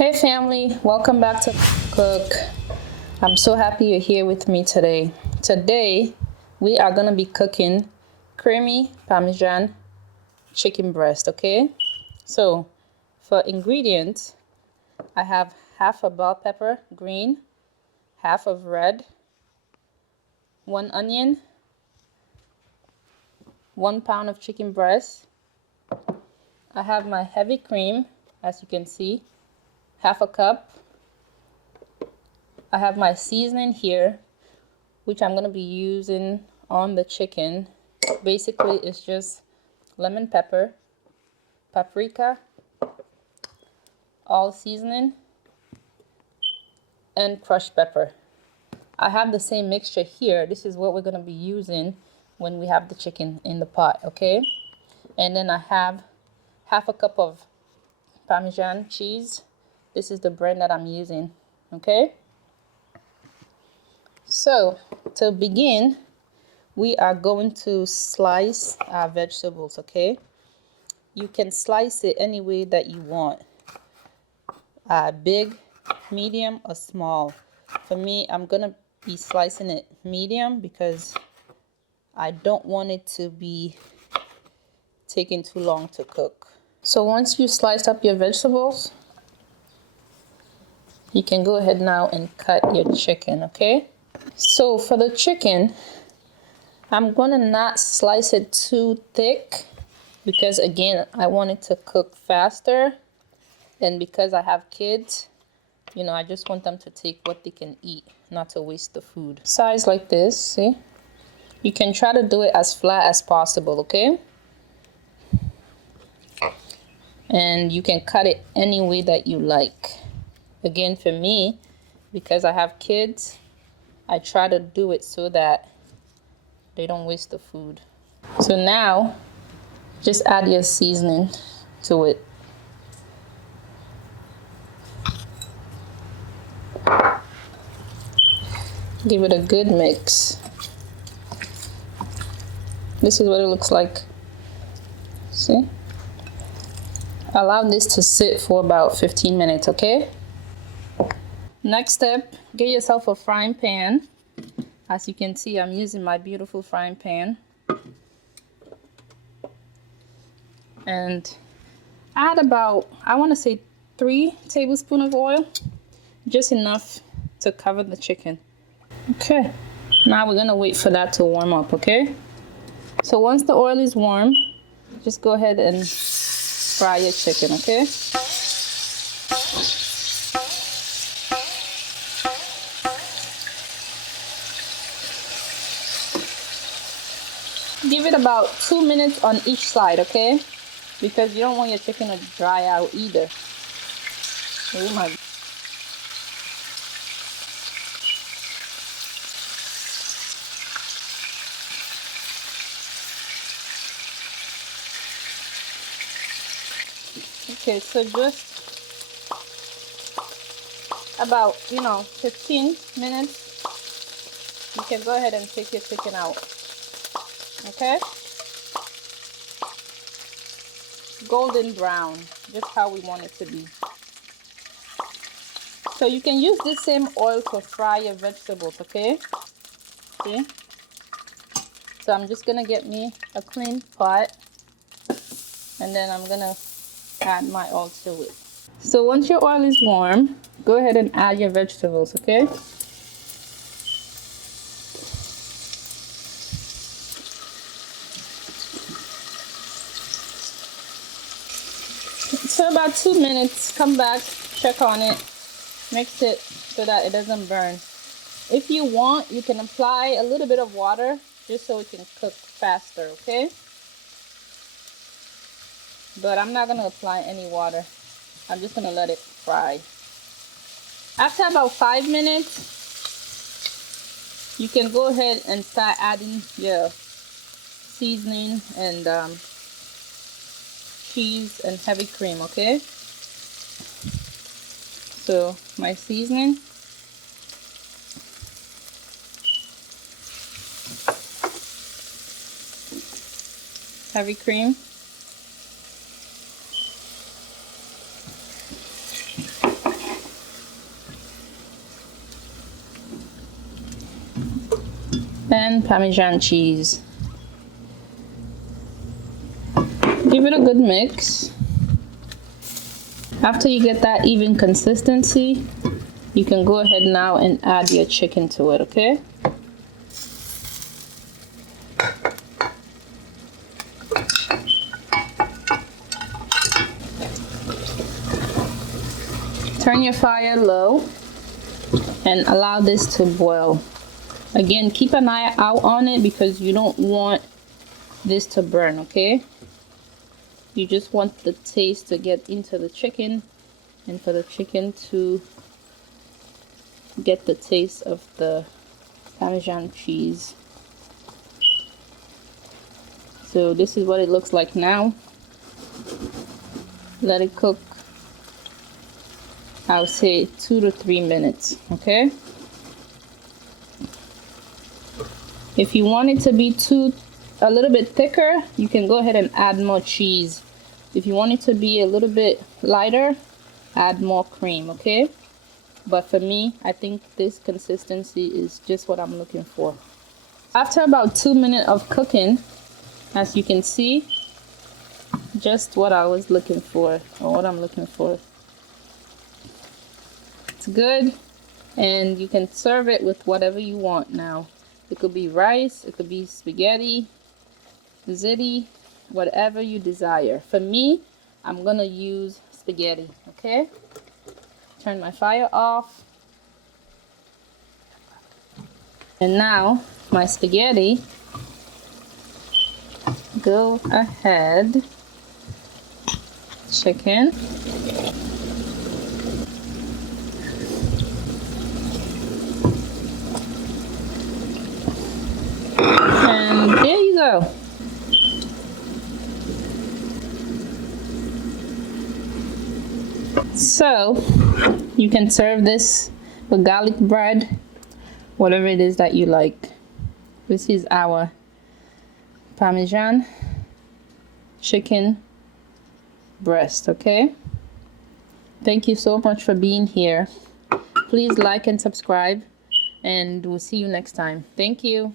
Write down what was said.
Hey family, welcome back to Cook. I'm so happy you're here with me today. Today we are gonna be cooking creamy Parmesan chicken breast, okay? So for ingredients, I have half a bell pepper green, half of red, 1 onion, 1 pound of chicken breast. I have my heavy cream, as you can see, half a cup. I have my seasoning here, which I'm going to be using on the chicken. Basically, it's just lemon pepper, paprika, all seasoning, and crushed pepper. I have the same mixture here. This is what we're going to be using when we have the chicken in the pot, okay? And then I have half a cup of Parmesan cheese. This is the brand that I'm using, okay? So to begin, we are going to slice our vegetables, okay? You can slice it any way that you want. Big, medium, or small. For me, I'm gonna be slicing it medium because I don't want it to be taking too long to cook. So once you slice up your vegetables, you can go ahead now and cut your chicken, okay? So for the chicken, I'm gonna not slice it too thick because again, I want it to cook faster. And because I have kids, you know, I just want them to take what they can eat, not to waste the food. Size like this, see? You can try to do it as flat as possible, okay? And you can cut it any way that you like. Again, for me, because I have kids, I try to do it so that they don't waste the food. So now, just add your seasoning to it. Give it a good mix. This is what it looks like. See? Allow this to sit for about 15 minutes, okay? Next step, get yourself a frying pan. As you can see, I'm using my beautiful frying pan. And add about, I want to say 3 tablespoons of oil. Just enough to cover the chicken. Okay, now we're gonna wait for that to warm up, okay? So once the oil is warm, just go ahead and fry your chicken, okay? Give it about 2 minutes on each side, okay? Because you don't want your chicken to dry out either. Oh my. Okay, so just about, 15 minutes, you can go ahead and take your chicken out, okay? Golden brown, just how we want it to be. So you can use this same oil to fry your vegetables, okay? See? So I'm just gonna get me a clean pot, and then I'm gonna add my oil to it. So once your oil is warm, go ahead and add your vegetables, okay? So about 2 minutes, come back, check on it, mix it so that it doesn't burn. If you want, you can apply a little bit of water just so it can cook faster, okay? But I'm not gonna apply any water. I'm just gonna let it fry. After about 5 minutes, you can go ahead and start adding your seasoning and cheese and heavy cream, okay? So my seasoning, heavy cream, and Parmesan cheese. Give it a good mix. After you get that even consistency, you can go ahead now and add your chicken to it, okay? Turn your fire low and allow this to boil. Again, keep an eye out on it because you don't want this to burn, okay? You just want the taste to get into the chicken and for the chicken to get the taste of the Parmesan cheese. So this is what it looks like now. Let it cook, I would say 2 to 3 minutes, okay? If you want it to be a little bit thicker, you can go ahead and add more cheese. If you want it to be a little bit lighter, add more cream, okay? But for me, I think this consistency is just what I'm looking for. After about 2 minutes of cooking, as you can see, just what I was looking for, or what I'm looking for. It's good, and you can serve it with whatever you want now. It could be rice, it could be spaghetti, ziti, whatever you desire. For me, I'm gonna use spaghetti, okay? Turn my fire off. And now, my spaghetti, go ahead, chicken. And there you go. So you can serve this with garlic bread, whatever it is that you like. This is our Parmesan chicken breast, okay? Thank you so much for being here. Please like and subscribe, and we'll see you next time. Thank you.